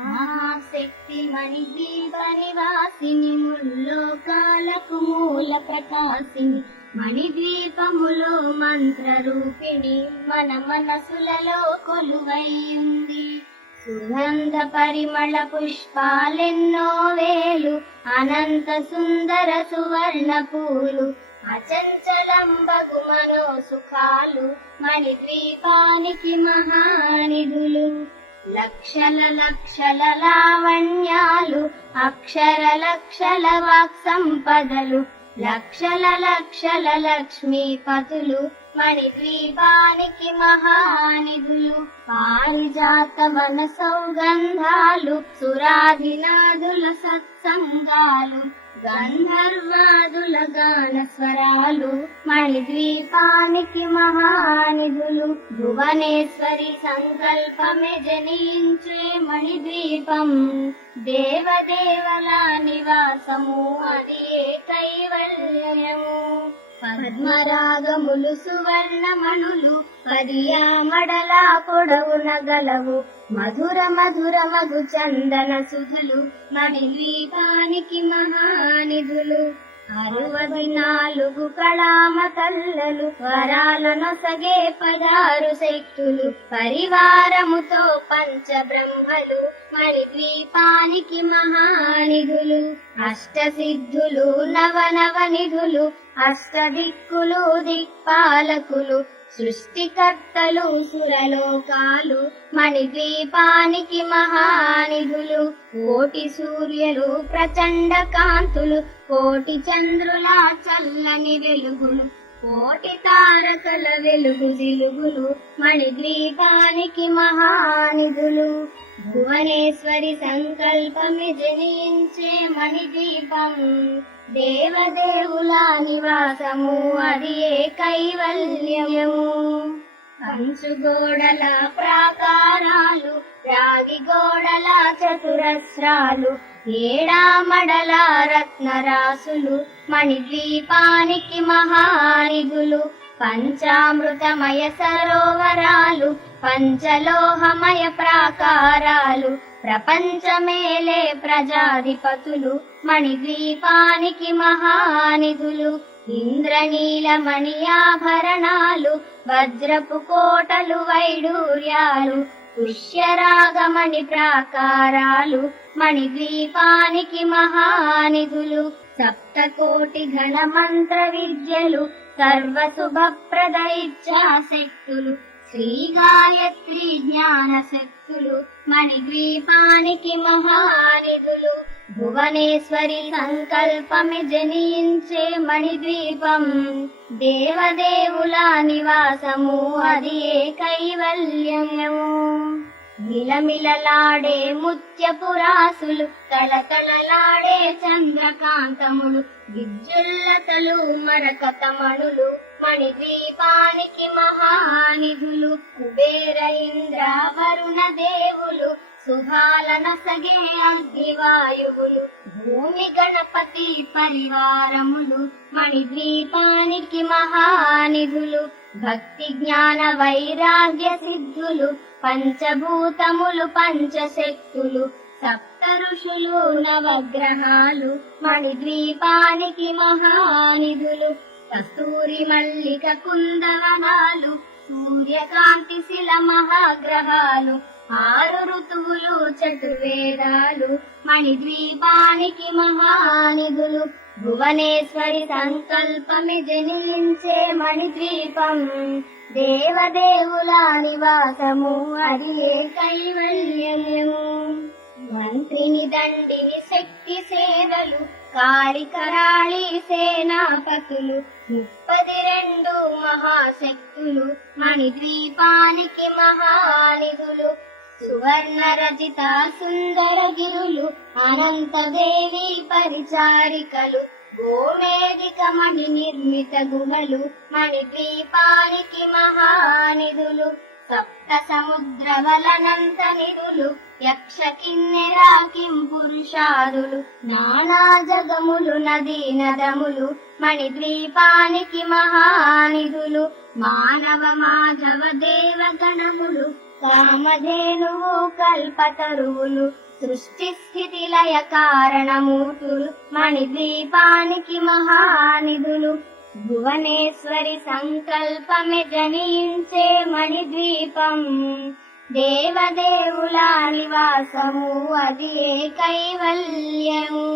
మహాశక్తి మణిద్వీప నివాసిని ముల్లోకాలకు మూల ప్రకాశిని మణిద్వీపములో మంత్ర రూపిణి మన మనసులలో కొలువైంది. సుగంధ పరిమళ పుష్పాలెన్నో వేలు అనంత సుందర సువర్ణ పూలు అచంచలంబగు మనో సుఖాలు మణిద్వీపానికి మహానిధులు. లక్షల లక్షల లావణ్యాలు అక్షర లక్షల వాక్ సంపదలు లక్షల లక్షల లక్ష్మీపతులు మణిద్వీపానికి మహానిధులు. పారిజాత వన సౌగంధాలు సురాధినాదుల సత్సంగాలు గంధర్వాదుల గాన స్వరాలు మణిద్వీపానికి మహానిధులు. భువనేశ్వరి సంకల్పమే జనించే మణిద్వీపం దేవదేవల నివాసము అది కైవల్యము. పద్మరాగములు సువర్ణమణులు పదియామడల పొడవున గలవు మధుర మధుర మధు చందన సుధలు మణిద్వీపానికి మహానిధులు. 64 కళామ తల్లలు వరాలనొసగే 16 శక్తులు పరివారముతో పంచబ్రహ్మలు మణిద్వీపానికి మహానిధులు. అష్టసిద్ధులు నవనవనిధులు అష్టదిక్కులు దిక్పాలకులు సృష్టికర్తలు సురలోకాలు మణిద్వీపానికి మహానిధులు. కోటి సూర్యులు ప్రచండ కాంతులు కోటి చంద్రుల చల్లని వెలుగులు కోటి తారకల వెలుగు జిలుగులు మణిద్వీపానికి మహానిధులు. భువనేశ్వరి సంకల్పమి జనించే మణిద్వీపం దేవదేవుల నివాసము అది కైవల్యము. కంచుగోడల ప్రాకారాలు రాగి గోడల చతురస్రాలు ఏడామడల రత్నరాసులు మణిద్వీపానికి మహానిధులు. పంచామృతమయ సరోవరాలు పంచలోహమయ ప్రాకారాలు ప్రపంచమేలే ప్రజాధిపతులు మణిద్వీపానికి మహానిధులు. ఇంద్రనీలమణి ఆభరణాలు వజ్రపు కోటలు వైడూర్యాలు పుష్యరాగమణి ప్రాకారాలు మణిద్వీపానికి మహానిధులు. సప్తకోటి ఘన మంత్ర విద్యలు సర్వశుభప్రద ఇచ్ఛాశక్తులు శ్రీ గాయత్రి జ్ఞాన శక్తులు మణిద్వీపానికి మహానిధులు. భువనేశ్వరి సంకల్పమి జనించే మణిద్వీపం దేవదేవుల నివాసము అది కైవల్యము. మిలమిలలాడే ముత్యపురాసులు తలతలలాడే చంద్రకాంతములు విద్యుల్లతలు మరకతమణులు మణిద్వీపానికి మహానిధులు. కుబేర ఇంద్ర వరుణ దేవులు సుహాలనసగే అగ్నివాయువులు భూమి గణపతి పరివారములు మణిద్వీపానికి మహానిధులు. భక్తి జ్ఞాన వైరాగ్య సిద్ధులు పంచభూతములు పంచశక్తులు సప్త ఋషులు నవగ్రహాలు మణిద్వీపానికి మహానిధులు. కస్తూరి మల్లిక కుందవనాలు సూర్యకాంతి శిల మహాగ్రహాలు 6 ఋతువులు చతుర్వేదాలు మణిద్వీపానికి మహానిధులు. భువనేశ్వరి సంకల్పమి జనించే మణిద్వీపం దేవదేవుల నివాసము అది కైవల్యము. మంత్రిని దండిని శక్తి సేవలు కాళికరాళి సేనాపతులు 32 మహాశక్తులు మణిద్వీపానికి మహానిధులు. సువర్ణ రచిత సుందర గిరులు అనంతదేవి పరిచారికలు గోమేదిక మణి నిర్మిత గుహలు మణిద్వీపానికి మహానిధులు. సప్త సముద్ర వలనంత నిధులు యక్ష కిన్నెర కిం పురుషాదులు నానా జగములు నదీ నదములు మణిద్వీపానికి మహానిధులు. మానవ మాధవ దేవగణములు కామధేనువు కల్పతరువులు సృష్టి స్థితి లయ కారణమూర్తులు మణిద్వీపానికి మహానిధులు భువనేశ్వరి సంకల్పమే జనించే మణిద్వీపం దేవదేవుల నివాసము అది కైవల్యము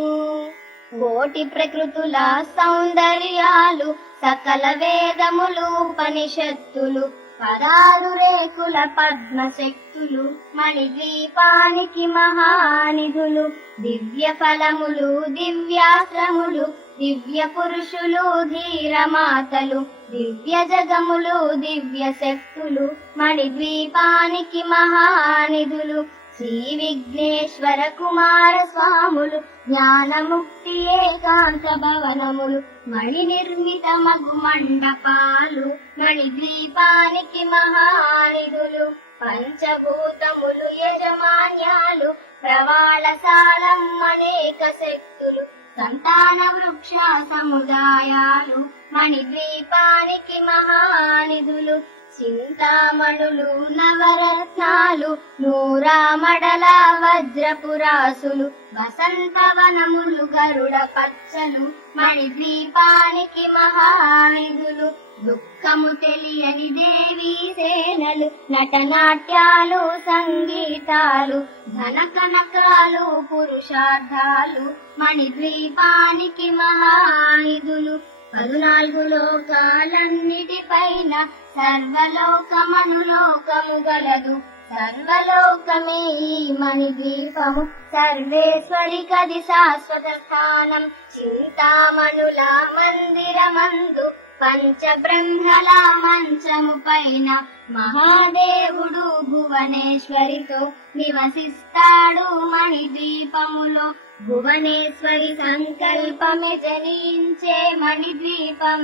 కోటి ప్రకృతుల సౌందర్యాలు సకల వేదములు ఉపనిషత్తులు పదారు రేకుల పద్మశక్తులు మణిద్వీపానికి మహానిధులు దివ్య ఫలములు దివ్యాశ్రములు దివ్య పురుషులు ధీరమాతలు దివ్య జగములు దివ్య శక్తులు మణిద్వీపానికి మహానిధులు శ్రీ విఘ్నేశ్వర కుమార స్వాములు జ్ఞానముక్తి ఏకాంత భవనములు మణి నిర్మిత మగు మండపాలు మణిద్వీపానికి మహానిధులు పంచభూతములు యజమాన్యాలు ప్రవాళశాలం అనేక శక్తులు సంతాన వృక్ష సముదాయాలు మణిద్వీపానికి మహానిధులు చింతామణులు నవరత్నాలు నూరామడల వజ్రపురాసులు వసంతవనములు గరుడ పచ్చలు మణిద్వీపానికి మహానిధులు దుఃఖము తెలియని దేవీ సేనలు నటనాట్యాలు సంగీతాలు ధన కనకాలు పురుషార్థాలు మణిద్వీపానికి మహానిధులు 14 లోకాలన్నిటిపైన సర్వలోకమనులోకము గలదు సర్వలోకమే ఈ మణిద్వీపము సర్వేశ్వరి కది శాశ్వత స్థానం చింతామణుల మందిరమందు పంచబ్రహ్మల మంచము పైన మహాదేవుడు భువనేశ్వరితో నివసిస్తాడు మణిద్వీపములో భువనేశ్వరి సంకల్పమే జనించే మణిద్వీపం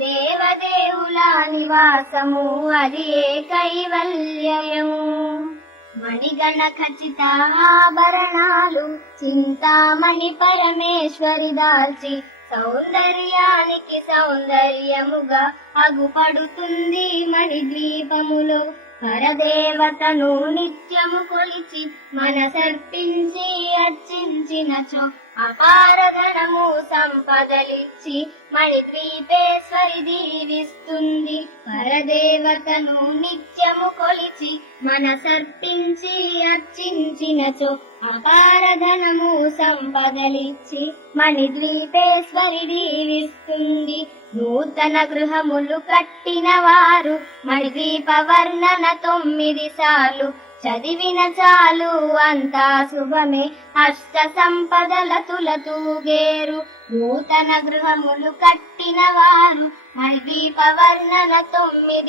దేవదేవుల నివాసము అది కైవల్యము మణిగణ ఖచ్చిత ఆభరణాలు చింతామణి పరమేశ్వరి దాల్చి సౌందర్యానికి సౌందర్యముగా అగుపడుతుంది మణిద్వీపములో పరదేవతను నిత్యము కొలిచి మనసర్పించి అర్చించినచో అపార ధనము సంపదలిచ్చి మణిద్వీపేశ్వరి దీవిస్తుంది పరదేవతను నిత్యము కొలిచి మనసర్పించి అర్చించినచో అపార ధనము సంపదలిచ్చి మణిద్వీపేశ్వరి దీవిస్తుంది నూతన గృహములు కట్టిన వారు మణిద్వీప వర్ణన 9 సార్లు చదివిన చాలు అంతా శుభమే అష్ట సంపదల తులతూగేరు నూతన గృహములు కట్టిన వారు మణిద్వీప వర్ణన 9